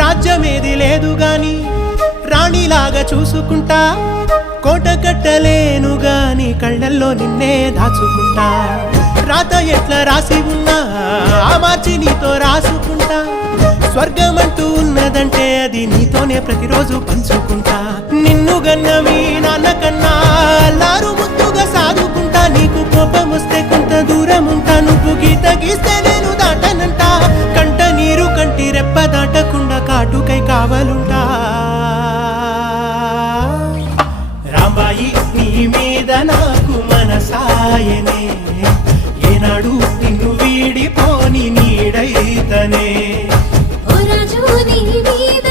రాజ్యమేది లేదు గాని రాణిలాగా చూసుకుంటా, కోట కట్టలేను గాని కళ్ళల్లో నిన్నే దాచుకుంటా. రాత ఎట్లా రాసి ఉన్నా ఆ మార్చి నీతో రాసుకుంటా. స్వర్గమంటూ ఉన్నదంటే అది నీతోనే ప్రతిరోజు పంచుకుంటా. నిన్ను గన్న మీ నాన్న కన్నా అల్లారు ముద్దుగా సాదుకుంటా. నీకు కోపం వస్తే కొంత దూరం ఉంటా, నువ్వు గీత గీస్తే నేను దాటనంటా. కంట నీరు కంటి రెప్ప దాటకుండా కాటుకై కావలుంటా. రాంబాయి నీ మీద నాకు మనసాయనే, ఏనాడు నిన్ను వీడిపోని నీడైతనే. ఓ రాజు నీ మీద